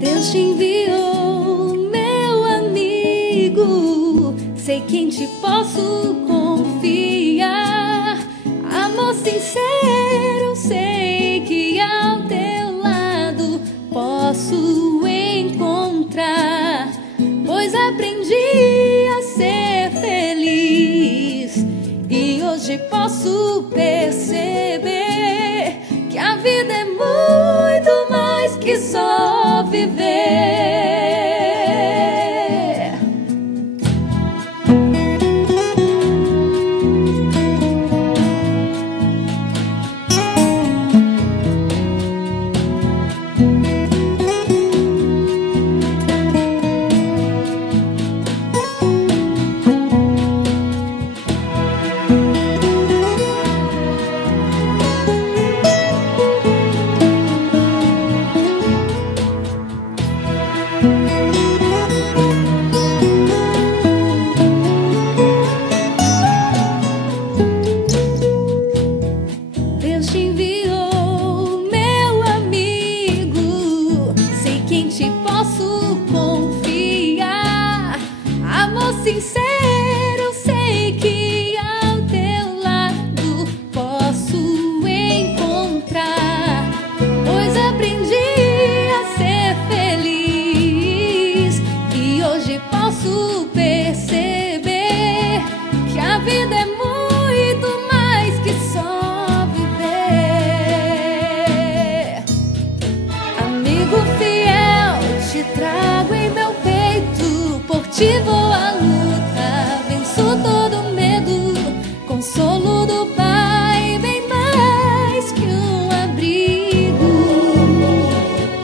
Deus te enviou, meu amigo. Sei que em ti posso confiar. Amor sincero, sei que ao teu lado posso encontrar. Pois aprendi a ser feliz e hoje posso perceber que a vida é muito mais que só viver. Deus te enviou, meu amigo. Sei que em ti posso confiar. Amor sincero, sei que ao teu lado posso encontrar. Pois aprendi a ser feliz e hoje posso perceber que a vida é muito mais que só viver. Amigo fiel, te trago em meu peito. Por ti vou à luta, venço todo medo. Consolo do Pai, bem mais que um abrigo.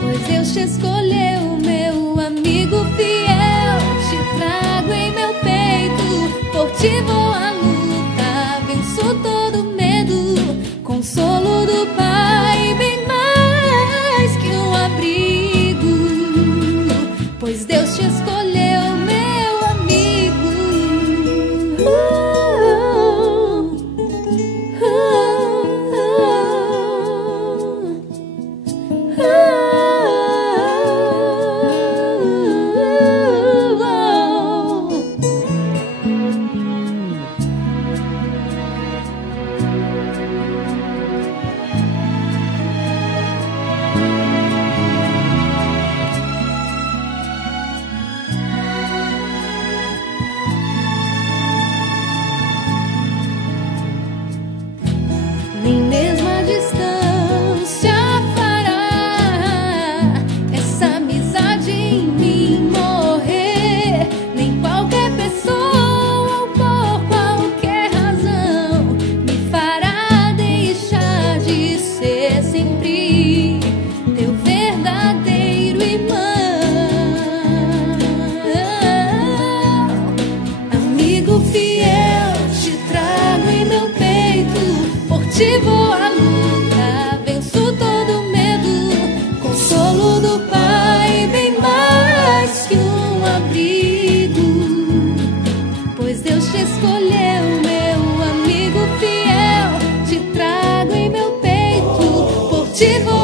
Pois Deus te escolheu, meu amigo fiel. Te trago em meu peito. Por ti vou à luta, venço todo medo. Consolo do Pai, bem mais que um abrigo. Pois Deus te escolheu, meu amigo. Nem mesmo a distância fará essa amizade em mim morrer. Nem qualquer pessoa ou por qualquer razão me fará deixar de ser sempre teu verdadeiro irmão. Amigo fiel, te trago em meu peito. Por ti vou à luta, venço todo medo. Consolo do Pai, bem mais que um abrigo. Pois Deus te escolheu, meu amigo fiel. Te trago em meu peito. Por ti vou